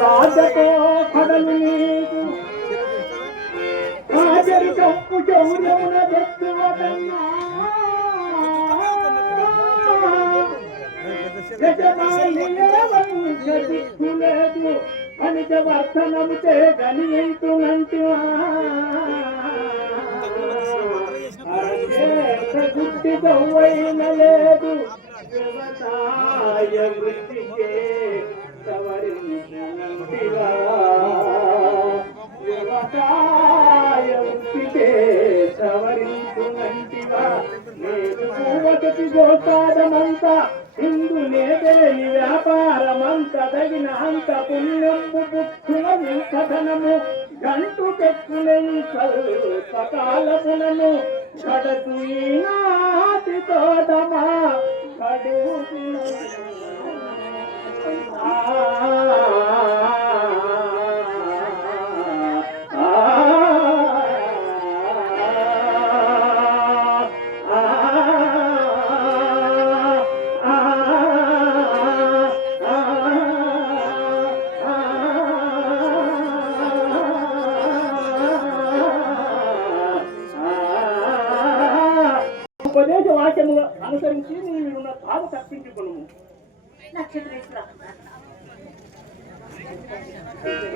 రాజతో కడలు నీకు రాజరి కప్పు చౌర్యమున తెచ్చువదన్నా దిక్కులేదు అనిజ వర్ధనము చేయగలిగినంటివా గుడ్డి గవ్వైన లేదు వ్యవసాయ వృత్తికే సవరించినంటివా వ్యవసాయ వృత్తికే సవరించునంటివా నేను పూవకటి గోపాదమంతా ఇందు లేదేని వ్యాపారమంత తగిన అంత పుణ్యము పుచ్చుల కథనము గంటు పెట్టులే స్వల్పకాలములను గడకు ఈనాటి తోటమా కడుగు ఉపదేశ వాక్యముగా అనుసరించి నీవున్న బాధ తప్పించుకును.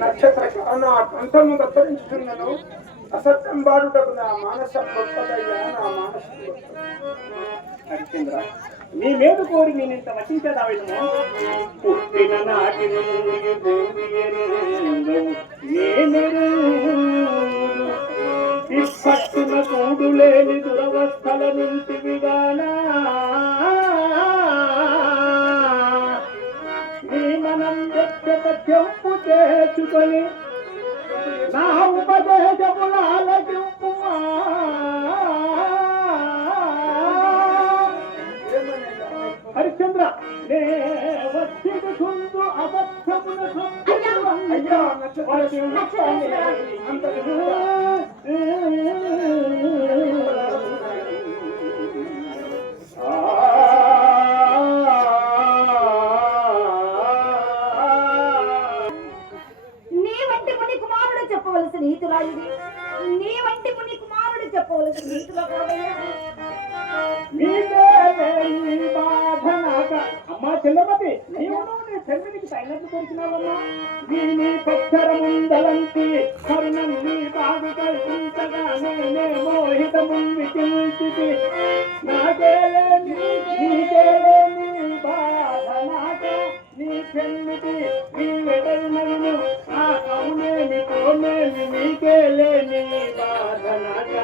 నక్షత్ర అంతము దత్తరించుతున్నను అసత్యం బాడుటకు నా మానస గొప్పదయ్యా నా మానస హరిశ్చంద్ర నీ మీద కోరి నేను ఇంత వచించదావిడము పుట్టిన నాటి పట్టున కూడు లేని దురవస్థల నుంచి విగానా నీ మనం వ్యక్త చెంపు చేసుకొని నా ఉపదేశములాలకింపుమా హరిశ్చంద్ర నే వచ్చిడు చుందు అబద్ధమున నీ వంటి ముని కుమారుడు చెప్పవలసిన నీతుల అమ్మా చెల్లమతి నీవు నీ చెల్లికి తగినట్టు దొరికినావమ్మా దీని పక్షరముందలంతి కరుణం నీ బాగు కల్పించగా నేనే మోహితముంది కించితి నాకేలేని నీకేలేని బాధ నాక నీ చెల్లికి నీ వెడల్నను ఆ అవునేమి కోనేమి నీకేలేని బాధ నాక